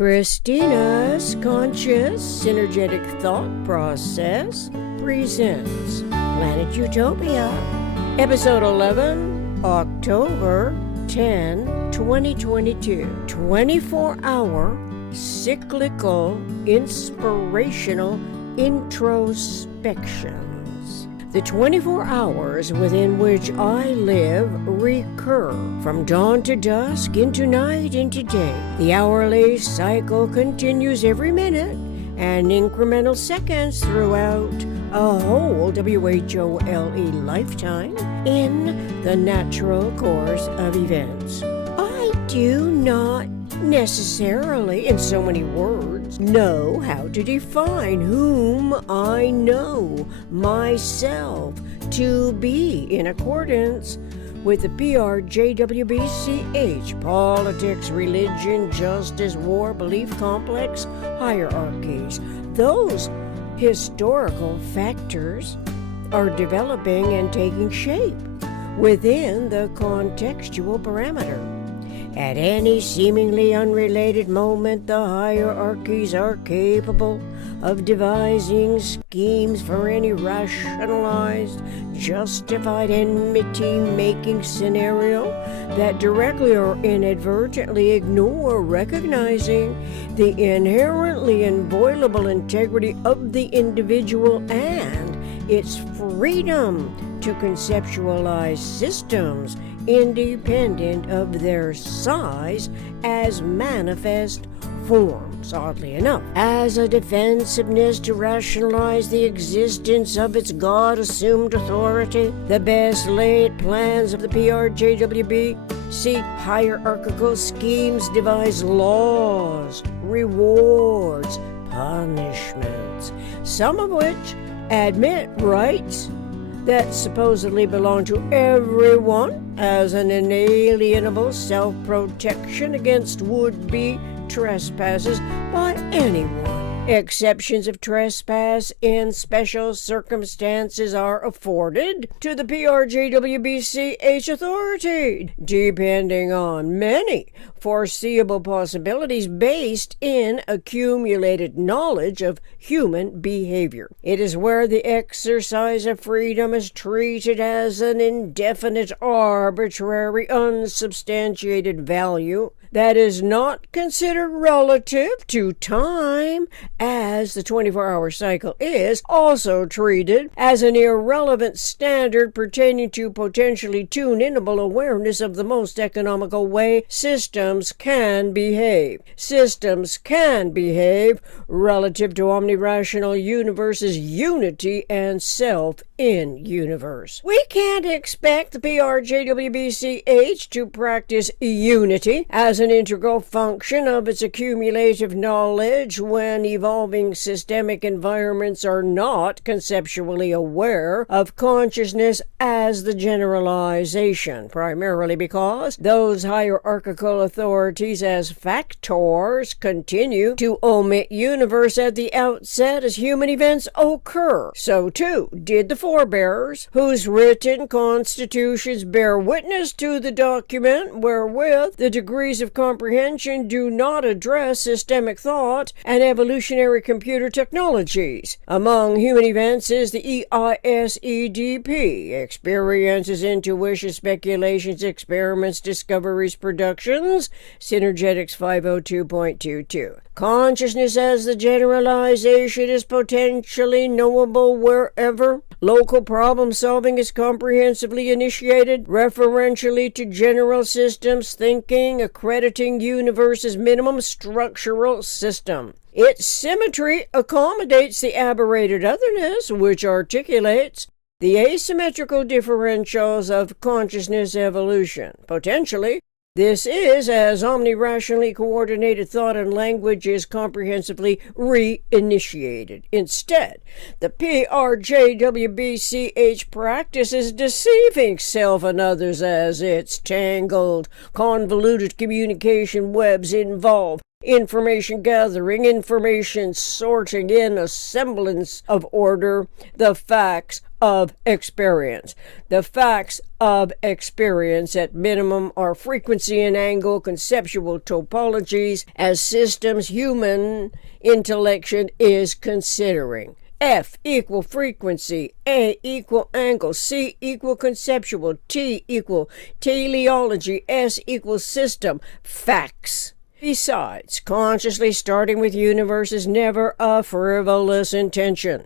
Christina's Conscious Synergetic Thought Process presents Planet Utopia, Episode 11, October 10, 2022, 24-hour cyclical inspirational introspections. The 24 hours within which I live recur, from dawn to dusk, into night, into day. The hourly cycle continues every minute and incremental seconds throughout a whole WHOLE lifetime in the natural course of events. I do not necessarily, in so many words, know how to define whom I know myself to be in accordance with the PRJWBCH, politics, religion, justice, war, belief complex, hierarchies. Those historical factors are developing and taking shape within the contextual parameter. At any seemingly unrelated moment, the hierarchies are capable of devising schemes for any rationalized, justified enmity-making scenario that directly or inadvertently ignore recognizing the inherently inviolable integrity of the individual and its freedom to conceptualize systems independent of their size as manifest forms, oddly enough, as a defensiveness to rationalize the existence of its God-assumed authority. The best laid plans of the PRJWBC hierarchical schemes devise laws, rewards, punishments, some of which admit rights that supposedly belong to everyone as an inalienable self-protection against would-be trespasses by anyone. Exceptions of trespass in special circumstances are afforded to the PRJWBCH authority, depending on many foreseeable possibilities based in accumulated knowledge of human behavior. It is where the exercise of freedom is treated as an indefinite, arbitrary, unsubstantiated value that is not considered relative to time, as the 24-hour cycle is also treated as an irrelevant standard pertaining to potentially tune-inable awareness of the most economical way systems can behave. Systems can behave relative to omnirational universe's unity and self in universe. We can't expect the PRJWBCH to practice unity as an integral function of its accumulative knowledge when evolving systemic environments are not conceptually aware of consciousness as the generalization, primarily because those hierarchical authorities as factors continue to omit universe at the outset as human events occur. So too did the forebears, whose written constitutions bear witness to the document wherewith the degrees of comprehension do not address systemic thought and evolutionary computer technologies. Among human events is the EISEDP, experiences, intuition, speculations, experiments, discoveries, productions, Synergetics 502.22. Consciousness as the generalization is potentially knowable wherever local problem solving is comprehensively initiated, referentially to general systems thinking, accrediting universe's minimum structural system. Its symmetry accommodates the aberrated otherness, which articulates the asymmetrical differentials of consciousness evolution. Potentially, this is as omnirationally coordinated thought and language is comprehensively reinitiated. Instead, the PRJWBCH practices deceiving self and others as its tangled, convoluted communication webs involve information gathering, information sorting in a semblance of order, the facts of experience. The facts of experience at minimum are frequency and angle conceptual topologies as systems human intellection is considering. F equal frequency, A equal angle, C equal conceptual, T equal teleology, S equal system, facts. Besides, consciously starting with universe is never a frivolous intention.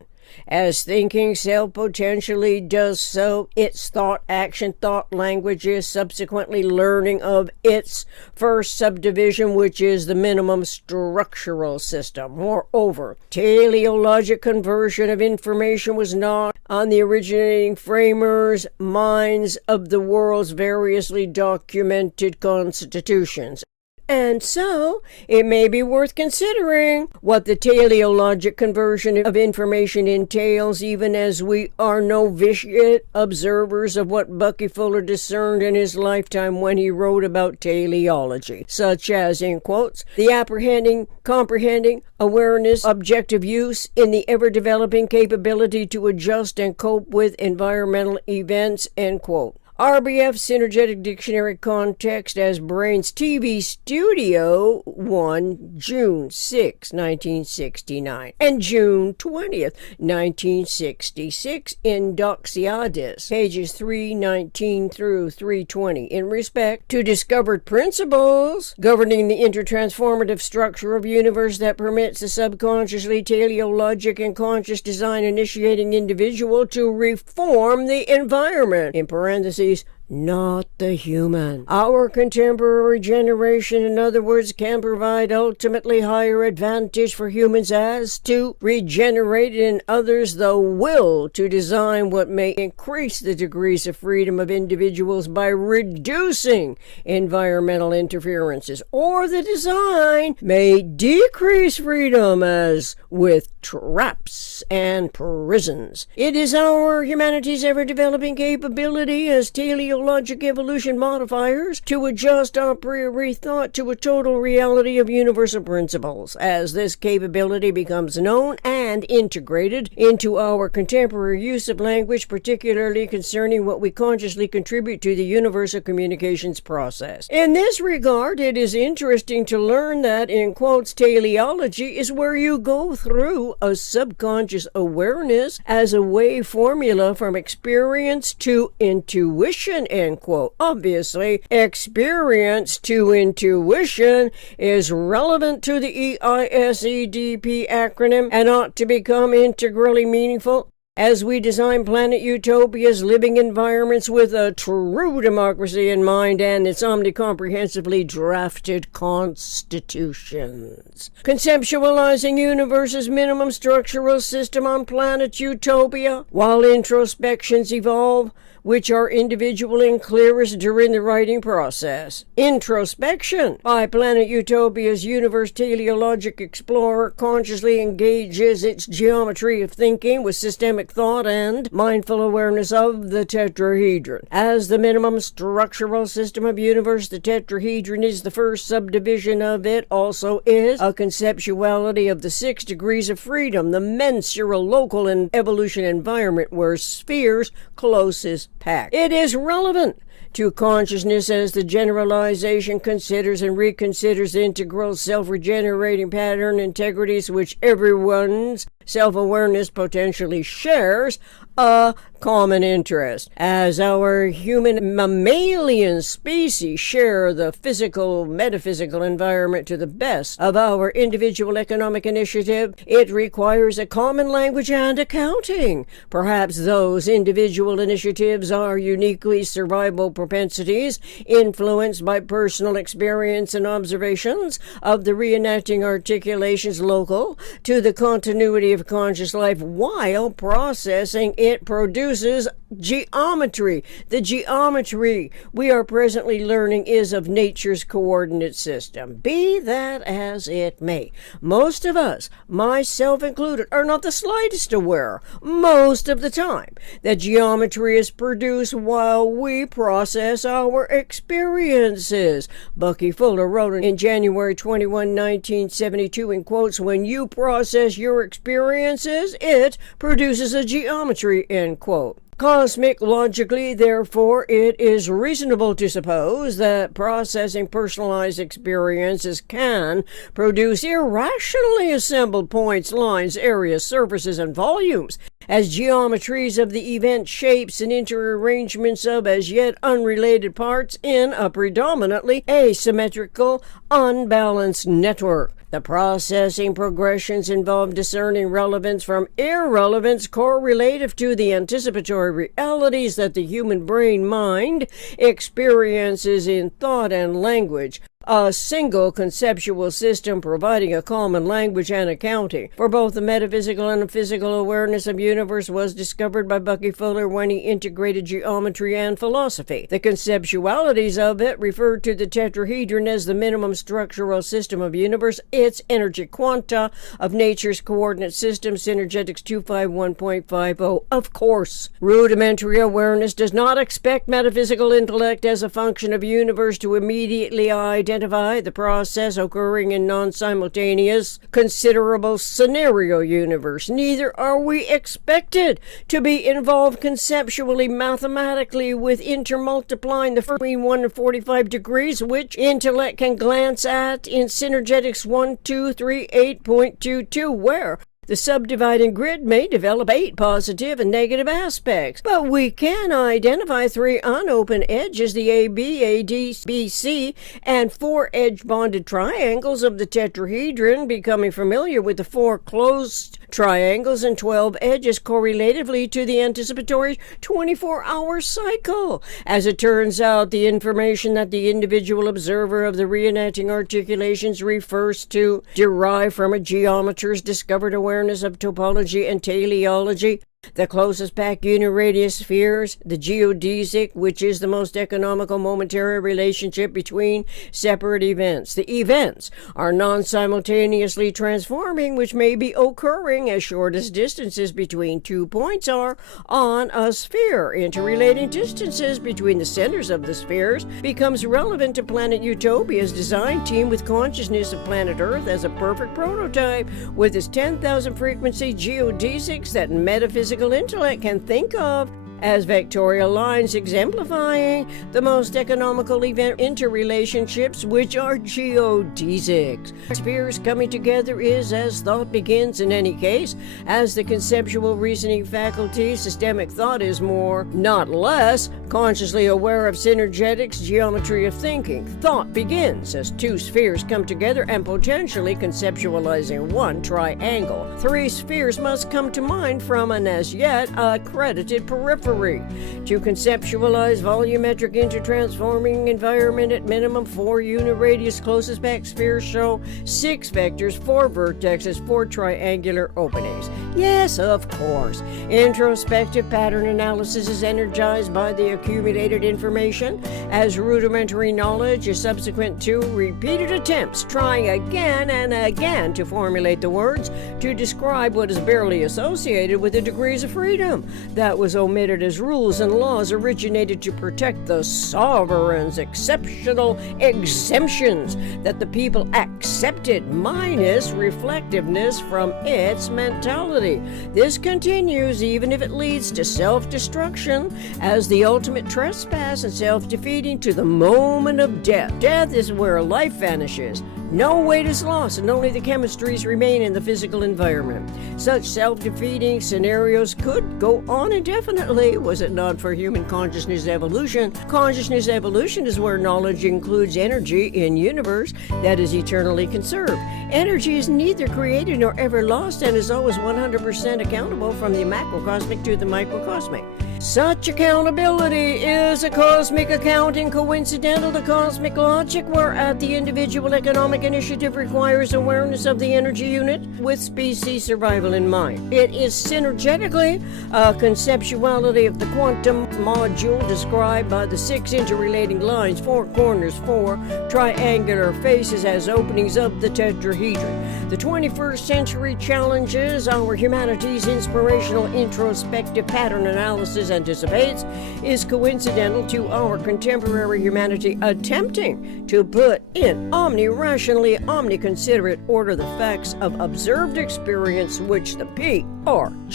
As thinking self-potentially does so, its thought, action, thought, language is subsequently learning of its first subdivision, which is the minimum structural system. Moreover, teleologic conversion of information was not on the originating framers' minds of the world's variously documented constitutions. And so, it may be worth considering what the teleologic conversion of information entails, even as we are novitiate observers of what Bucky Fuller discerned in his lifetime when he wrote about teleology, such as, in quotes, the apprehending, comprehending, awareness, objective use in the ever-developing capability to adjust and cope with environmental events, end quote. RBF Synergetic Dictionary Context as Brain's TV Studio 1, June 6, 1969, and June 20th, 1966 in Doxiadis, pages 319 through 320, in respect to discovered principles governing the intertransformative structure of universe that permits the subconsciously teleologic and conscious design initiating individual to reform the environment, in parentheses, not the human. Our contemporary generation, in other words, can provide ultimately higher advantage for humans as to regenerate in others the will to design what may increase the degrees of freedom of individuals by reducing environmental interferences, or the design may decrease freedom as with traps and prisons. It is our humanity's ever-developing capability as teleologic evolution modifiers to adjust a priori thought to a total reality of universal principles. As this capability becomes known and integrated into our contemporary use of language, particularly concerning what we consciously contribute to the universal communications process. In this regard, it is interesting to learn that, in quotes, teleology is where you go through a subconscious awareness as a wave formula from experience to intuition, end quote. Obviously, experience to intuition is relevant to the EISEDP acronym and ought to become integrally meaningful as we design planet Utopia's living environments with a true democracy in mind and its omnicomprehensively drafted constitutions. Conceptualizing universe's minimum structural system on planet Utopia, while introspections evolve, which are individual and clearest during the writing process. Introspection by Planet Utopia's universe teleologic explorer consciously engages its geometry of thinking with systemic thought and mindful awareness of the tetrahedron. As the minimum structural system of universe, the tetrahedron is the first subdivision of it, also is a conceptuality of the 6 degrees of freedom, the mensural local and evolution environment where spheres closest packed. It is relevant to consciousness as the generalization considers and reconsiders integral self-regenerating pattern integrities which everyone's self-awareness potentially shares a common interest. As our human mammalian species share the physical, metaphysical environment to the best of our individual economic initiative, it requires a common language and accounting. Perhaps those individual initiatives are uniquely survival propensities influenced by personal experience and observations of the reenacting articulations local to the continuity of conscious life while processing it produces geometry. The geometry we are presently learning is of nature's coordinate system. Be that as it may, most of us, myself included, are not the slightest aware, most of the time, that geometry is produced while we process our experiences. Bucky Fuller wrote in January 21, 1972, in quotes, "When you process your experience, experiences, it produces a geometry, end quote. Cosmic logically, therefore, it is reasonable to suppose that processing personalized experiences can produce irrationally assembled points, lines, areas, surfaces, and volumes as geometries of the event shapes and interarrangements of as yet unrelated parts in a predominantly asymmetrical, unbalanced network. The processing progressions involve discerning relevance from irrelevance correlative to the anticipatory realities that the human brain mind experiences in thought and language. A single conceptual system providing a common language and accounting for both the metaphysical and physical awareness of universe was discovered by Bucky Fuller when he integrated geometry and philosophy. The conceptualities of it referred to the tetrahedron as the minimum structural system of universe, its energy quanta of nature's coordinate system, Synergetics 251.50. Of course, rudimentary awareness does not expect metaphysical intellect as a function of universe to immediately identify the process occurring in non-simultaneous, considerable scenario universe. Neither are we expected to be involved conceptually, mathematically, with intermultiplying the between 1 and 45 degrees, which intellect can glance at in Synergetics 1238.22, where the subdividing grid may develop 8 positive and negative aspects, but we can identify 3 unopened edges, the AB, AD, BC, and 4 edge-bonded triangles of the tetrahedron, becoming familiar with the 4 closed triangles and 12 edges correlatively to the anticipatory 24-hour cycle. As it turns out, the information that the individual observer of the reenacting articulations refers to derive from a geometer's discovered awareness of topology and teleology. The closest packed uniradius spheres, the geodesic, which is the most economical momentary relationship between separate events. The events are non-simultaneously transforming, which may be occurring as short as distances between 2 points are on a sphere. Interrelating distances between the centers of the spheres becomes relevant to Planet Utopia's design team, with consciousness of planet Earth as a perfect prototype with its 10,000 frequency geodesics that metaphysical intellect can think of as vectorial lines exemplifying the most economical event interrelationships, which are geodesics. Spheres coming together is as thought begins. In any case, as the conceptual reasoning faculty, systemic thought is more, not less, consciously aware of synergetics, geometry of thinking. Thought begins as 2 spheres come together and potentially conceptualizing 1 triangle. 3 spheres must come to mind from an as yet accredited periphery. To conceptualize volumetric intertransforming environment at minimum, 4 uniradius closest packed spheres show 6 vectors, 4 vertexes, 4 triangular openings. Yes, of course. Introspective pattern analysis is energized by the accumulated information as rudimentary knowledge is subsequent to repeated attempts, trying again and again to formulate the words to describe what is barely associated with the degrees of freedom that was omitted as rules and laws originated to protect the sovereign's exceptional exemptions that the people accepted, minus reflectiveness from its mentality. This continues even if it leads to self-destruction as the ultimate trespass and self-defeating to the moment of death. Death is where life vanishes. No weight is lost and only the chemistries remain in the physical environment. Such self-defeating scenarios could go on indefinitely, was it not for human consciousness evolution. Consciousness evolution is where knowledge includes energy in universe that is eternally conserved. Energy is neither created nor ever lost and is always 100% accountable from the macrocosmic to the microcosmic. Such accountability is a cosmic accounting coincidental to cosmic logic, whereat the individual economic initiative requires awareness of the energy unit with species survival in mind. It is synergetically a conceptuality of the quantum module described by the 6 interrelating lines, 4 corners, 4 triangular faces as openings of the tetrahedron. The 21st century challenges our humanity's inspirational introspective pattern analysis anticipates is coincidental to our contemporary humanity attempting to put in omnirationally, omniconsiderate order the facts of observed experience which the PRJWBCH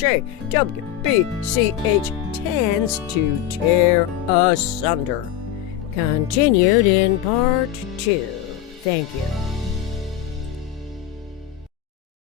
tends to tear asunder. Continued in part 2. Thank you.